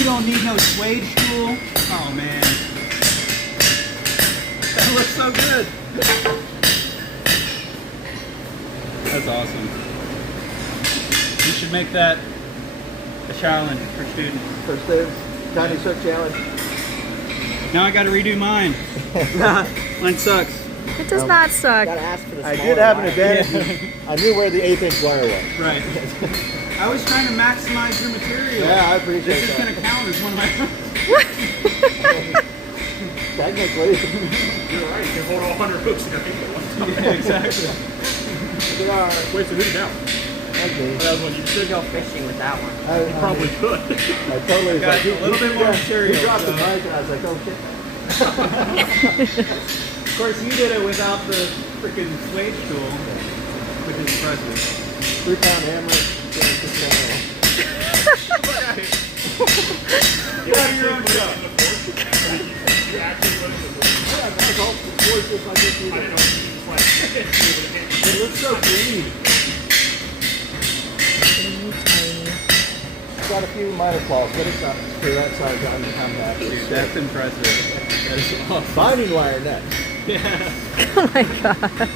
You don't need no suede tool. Oh man, that looks so good. That's awesome. You should make that a challenge for students. For students, tiny circ challenge. Now I got to redo mine. Mine sucks. It does not suck. Gotta ask for the I smaller did have an wire. advantage. I knew where the 1/8" wire was. Right. I was trying to maximize your material. Yeah, I appreciate This is that. going to count as one of my. Technically. You're right, you can hold all 100 hooks in your hand at one time. Yeah, exactly. They are. Wait, so who's down? Okay. That was when you should go fishing with that one. You probably could. I totally was Got like, a little bit more material, He dropped the so- mic and I was like, oh shit. Of course, you did it without the freaking suede tool, which is impressive. 3-pound hammer. Get out of your own stuff. You actually went to the board. Yeah, that's all the boys just like this I didn't either. know if you was like, It looks so clean. Got a few minor flaws, but it's not for that size on the compact. Dude, that's impressive. That is awesome. Binding wire next. Yeah. Oh my god.